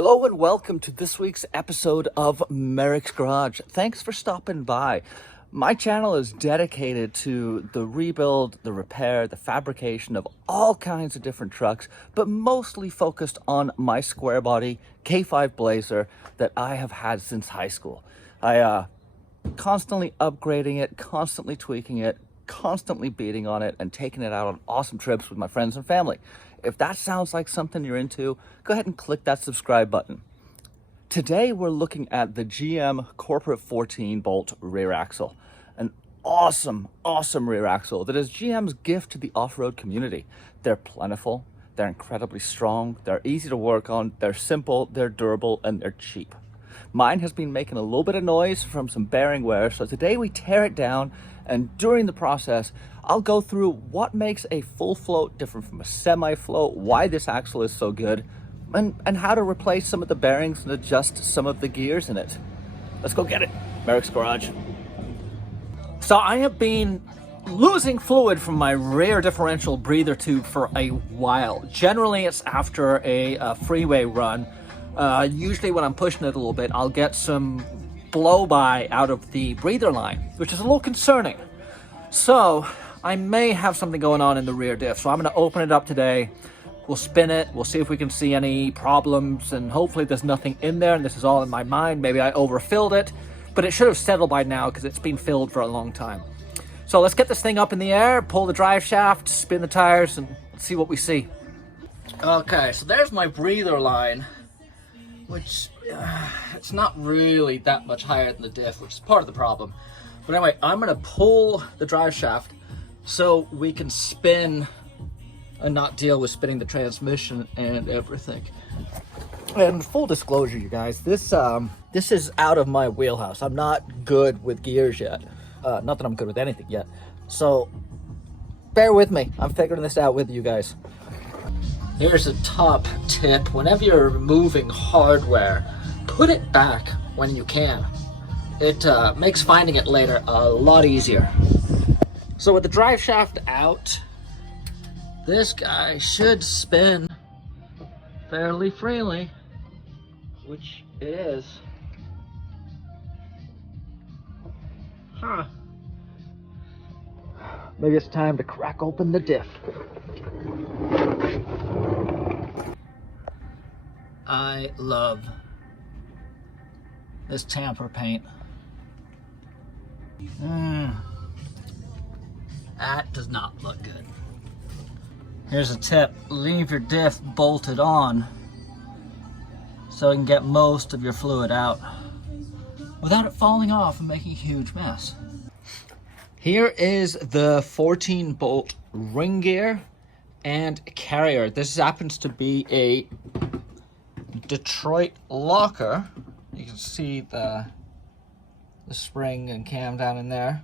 Hello and welcome to this week's episode of Merricks Garage. Thanks for stopping by. My channel is dedicated to the rebuild, the repair, the fabrication of all kinds of different trucks, but mostly focused on my square body K5 Blazer that I have had since high school. I constantly upgrading it, constantly tweaking it, constantly beating on it, and taking it out on awesome trips with my friends and family. If that sounds like something you're into, go ahead and click that subscribe button. Today we're looking at the GM Corporate 14 bolt rear axle. An awesome rear axle that is GM's gift to the off-road community. They're plentiful, they're incredibly strong, they're easy to work on, they're simple, they're durable, and they're cheap. Mine has been making a little bit of noise from some bearing wear, so today we tear it down, and during the process, I'll go through what makes a full float different from a semi-float, why this axle is so good, and how to replace some of the bearings and adjust some of the gears in it. Let's go get it. Merricks Garage. So I have been losing fluid from my rear differential breather tube for a while. Generally, it's after a freeway run. Usually when I'm pushing it a little bit, I'll get some blow-by out of the breather line, which is a little concerning. So I may have something going on in the rear diff. So I'm going to open it up today. We'll spin it. We'll see if we can see any problems, and hopefully there's nothing in there and this is all in my mind. Maybe I overfilled it, but it should have settled by now because it's been filled for a long time. So let's get this thing up in the air, pull the drive shaft, spin the tires, and see what we see. Okay, so there's my breather line, which it's not really that much higher than the diff, which is part of the problem. But anyway, I'm going to pull the drive shaft so we can spin and not deal with spinning the transmission and everything. And full disclosure, you guys, this is out of my wheelhouse. I'm not good with gears yet. Not that I'm good with anything yet. So bear with me. I'm figuring this out with you guys. Here's a top tip. Whenever you're removing hardware, put it back when you can. It makes finding it later a lot easier. So with the drive shaft out, this guy should spin fairly freely, which it is. Huh. Maybe it's time to crack open the diff. I love this tamper paint. That does not look good. Here's a tip. Leave your diff bolted on so you can get most of your fluid out without it falling off and making a huge mess. Here is the 14 bolt ring gear and carrier. This happens to be a Detroit locker. You can see the spring and cam down in there.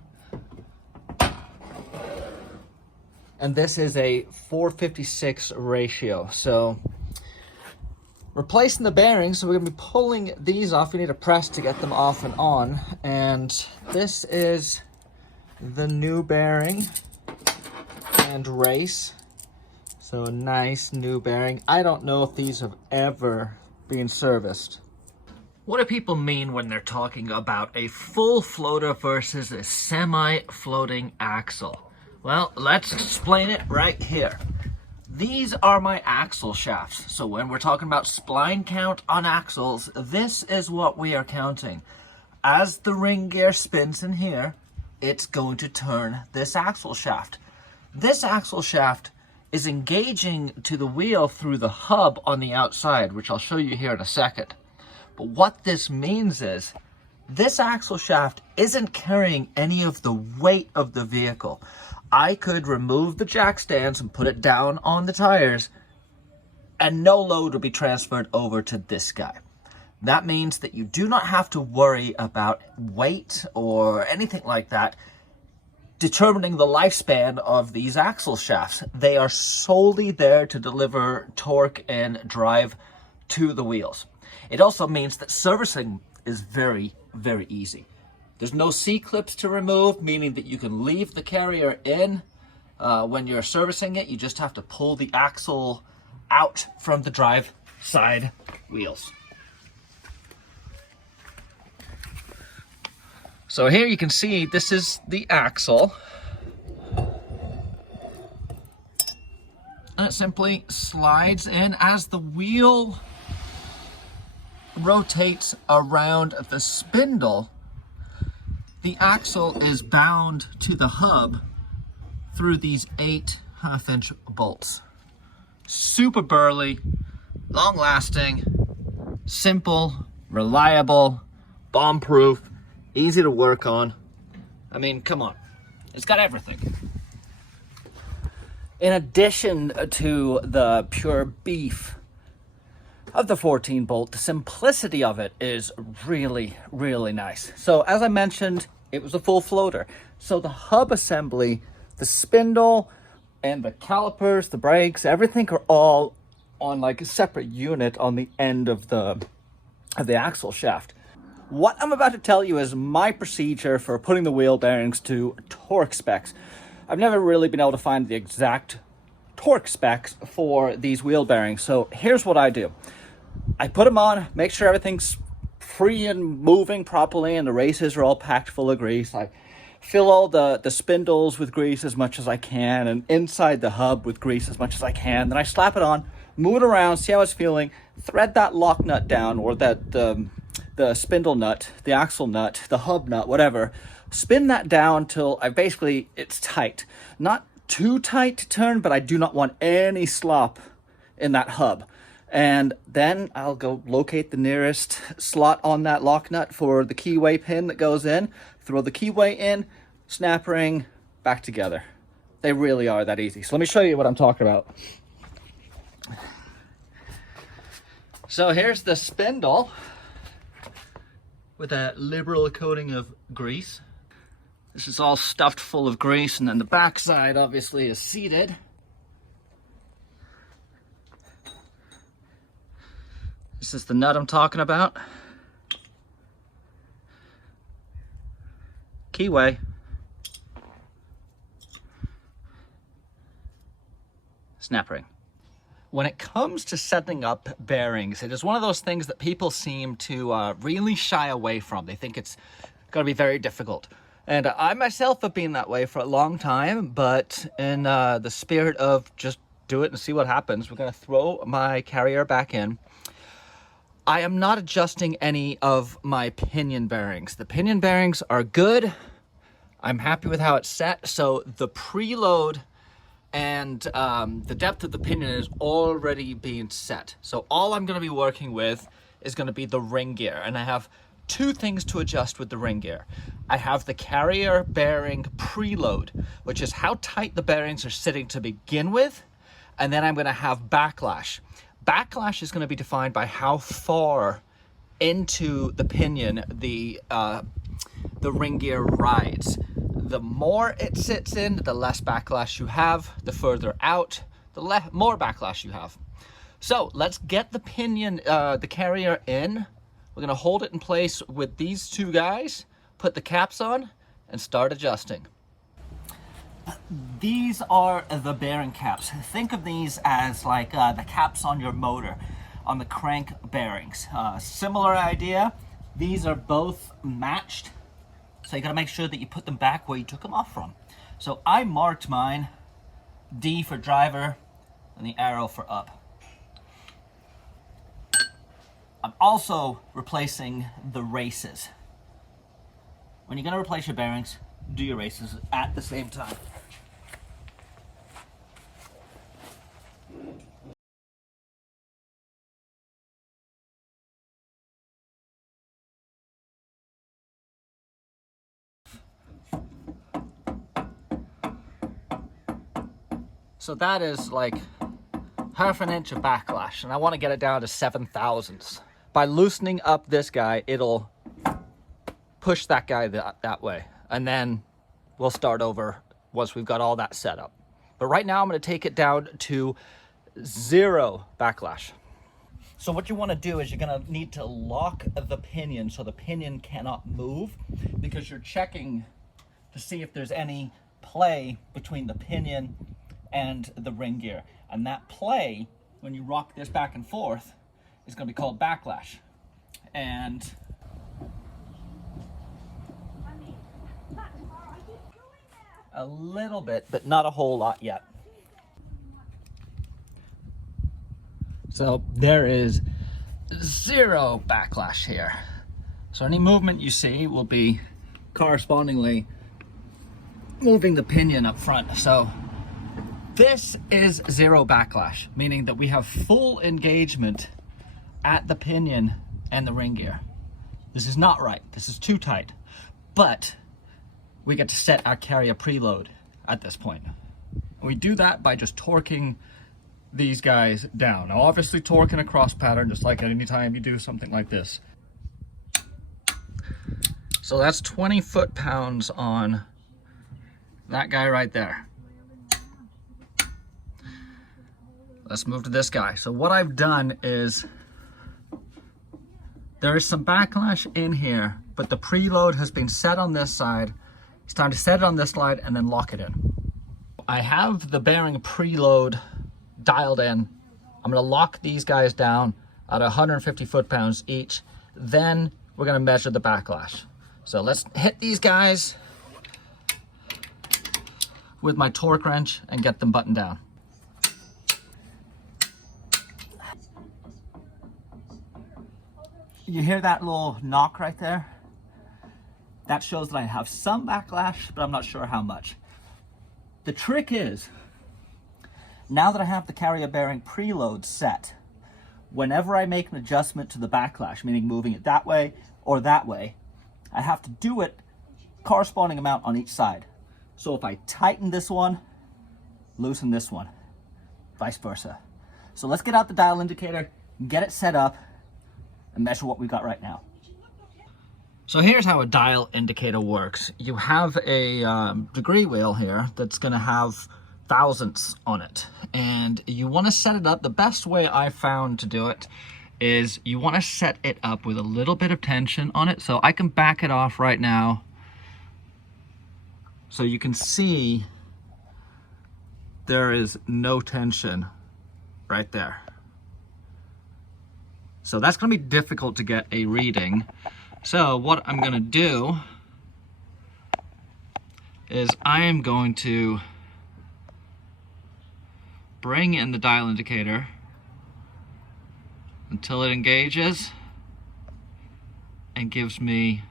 And this is a 456 ratio. So replacing the bearings, so we're gonna be pulling these off. We need a press to get them off and on. And this is the new bearing and race. So a nice new bearing. I don't know if these have ever been serviced. What do people mean when they're talking about a full floater versus a semi-floating axle? Well, let's explain it right here. These are my axle shafts. So when we're talking about spline count on axles, this is what we are counting. As the ring gear spins in here, it's going to turn this axle shaft. This axle shaft is engaging to the wheel through the hub on the outside, which I'll show you here in a second. But what this means is this axle shaft isn't carrying any of the weight of the vehicle. I could remove the jack stands and put it down on the tires, and no load will be transferred over to this guy. That means that you do not have to worry about weight or anything like that determining the lifespan of these axle shafts. They are solely there to deliver torque and drive to the wheels. It also means that servicing is very, very easy. There's no C-clips to remove, meaning that you can leave the carrier in when you're servicing it. You just have to pull the axle out from the drive side wheels. So here you can see this is the axle. And it simply slides in as the wheel rotates around the spindle. The axle is bound to the hub through these 8 1/2-inch bolts. Super burly, long lasting, simple, reliable, bomb proof, easy to work on. I mean, come on, it's got everything. In addition to the pure beef of the 14 bolt, the simplicity of it is really, really nice. So as I mentioned, it was a full floater. So the hub assembly, the spindle, and the calipers, the brakes, everything are all on like a separate unit on the end of the axle shaft. What I'm about to tell you is my procedure for putting the wheel bearings to torque specs. I've never really been able to find the exact torque specs for these wheel bearings. So here's what I do. I put them on, make sure everything's free and moving properly and the races are all packed full of grease. I fill all the spindles with grease as much as I can and inside the hub with grease as much as I can. Then I slap it on, move it around, see how it's feeling, thread that lock nut down, or that the spindle nut, the axle nut, the hub nut, whatever. Spin that down till it's tight. Not too tight to turn, but I do not want any slop in that hub. And then I'll go locate the nearest slot on that lock nut for the keyway pin that goes in, throw the keyway in, snap ring, back together. They really are that easy. So let me show you what I'm talking about. So here's the spindle with a liberal coating of grease. This is all stuffed full of grease, and then the back side obviously is seated. This is the nut I'm talking about. Keyway. Snap ring. When it comes to setting up bearings, it is one of those things that people seem to really shy away from. They think it's going to be very difficult. And I myself have been that way for a long time, but in the spirit of just do it and see what happens, we're going to throw my carrier back in. I am not adjusting any of my pinion bearings. The pinion bearings are good. I'm happy with how it's set. So the preload and the depth of the pinion is already being set. So all I'm going to be working with is going to be the ring gear. And I have 2 things to adjust with the ring gear. I have the carrier bearing preload, which is how tight the bearings are sitting to begin with. And then I'm going to have backlash. Backlash is going to be defined by how far into the pinion the ring gear rides. The more it sits in, the less backlash you have. The further out, the more backlash you have. So let's get the pinion, the carrier in. We're going to hold it in place with these 2 guys, put the caps on, and start adjusting. These are the bearing caps. Think of these as like the caps on your motor, on the crank bearings. Similar idea. These are both matched, so you gotta make sure that you put them back where you took them off from. So I marked mine D for driver and the arrow for up. I'm also replacing the races. When you're going to replace your bearings, do your races at the same time. So that is like 1/2 inch of backlash, and I want to get it down to 7/1000ths. By loosening up this guy, it'll push that guy that way, and then we'll start over once we've got all that set up. But right now I'm going to take it down to 0 backlash. So what you want to do is you're going to need to lock the pinion so the pinion cannot move, because you're checking to see if there's any play between the pinion and the ring gear. And that play, when you rock this back and forth, is going to be called backlash. And a little bit, but not a whole lot yet. So there is zero backlash here. So any movement you see will be correspondingly moving the pinion up front. So this is zero backlash, meaning that we have full engagement at the pinion and the ring gear. This is not right. This is too tight. But we get to set our carrier preload at this point. We do that by just torquing these guys down. Now obviously torquing a cross pattern, just like any time you do something like this. So that's 20 foot-pounds on that guy right there. Let's move to this guy. So what I've done is, there is some backlash in here, but the preload has been set on this side. It's time to set it on this side and then lock it in. I have the bearing preload dialed in. I'm gonna lock these guys down at 150 foot-pounds each. Then we're gonna measure the backlash. So let's hit these guys with my torque wrench and get them buttoned down. You hear that little knock right there? That shows that I have some backlash, but I'm not sure how much. The trick is, now that I have the carrier bearing preload set, whenever I make an adjustment to the backlash, meaning moving it that way or that way, I have to do it corresponding amount on each side. So if I tighten this one, loosen this one, vice versa. So let's get out the dial indicator, get it set up, and measure what we got right now. So here's how a dial indicator works. You have a degree wheel here that's gonna have thousandths on it. And you wanna set it up, the best way I found to do it is you wanna set it up with a little bit of tension on it. So I can back it off right now. So you can see there is no tension right there. So that's gonna be difficult to get a reading. So what I'm gonna do is I am going to bring in the dial indicator until it engages and gives me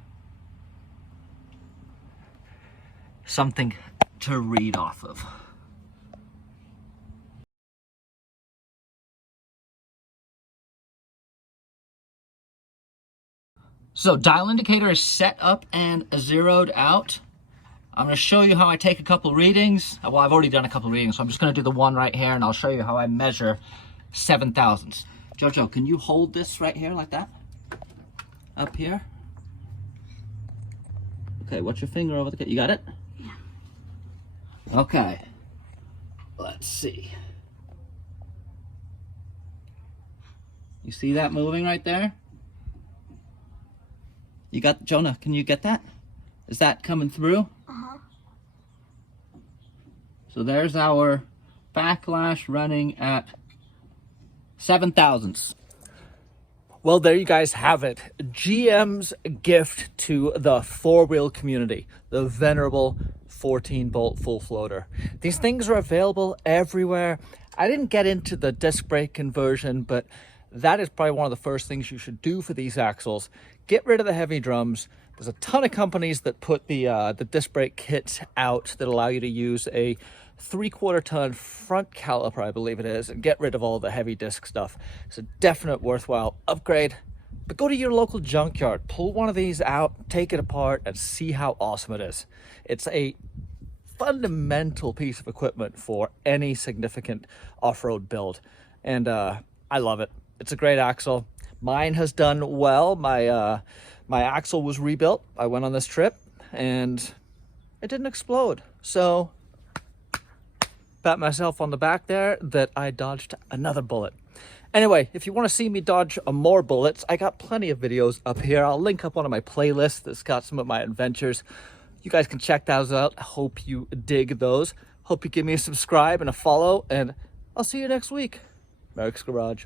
something to read off of. So dial indicator is set up and zeroed out. I'm going to show you how I take a couple readings. Well, I've already done a couple readings, so I'm just going to do the one right here, and I'll show you how I measure 7 thousandths. Jojo, can you hold this right here like that? Up here? Okay, what's your finger over the... You got it? Yeah. Okay. Let's see. You see that moving right there? You got, Jonah, can you get that? Is that coming through? Uh-huh. So there's our backlash running at 7 thousandths. Well, there you guys have it. GM's gift to the four-wheel community, the venerable 14-bolt full floater. These things are available everywhere. I didn't get into the disc brake conversion, but that is probably one of the first things you should do for these axles. Get rid of the heavy drums. There's a ton of companies that put the disc brake kits out that allow you to use a 3/4 ton front caliper, I believe it is, and get rid of all the heavy disc stuff. It's a definite worthwhile upgrade. But go to your local junkyard, pull one of these out, take it apart, and see how awesome it is. It's a fundamental piece of equipment for any significant off-road build, and I love it. It's a great axle. Mine has done well. My axle was rebuilt. I went on this trip and it didn't explode. So pat myself on the back there that I dodged another bullet. Anyway, if you want to see me dodge more bullets, I got plenty of videos up here. I'll link up one of my playlists that's got some of my adventures. You guys can check those out. I hope you dig those. Hope you give me a subscribe and a follow, and I'll see you next week. Merricks Garage.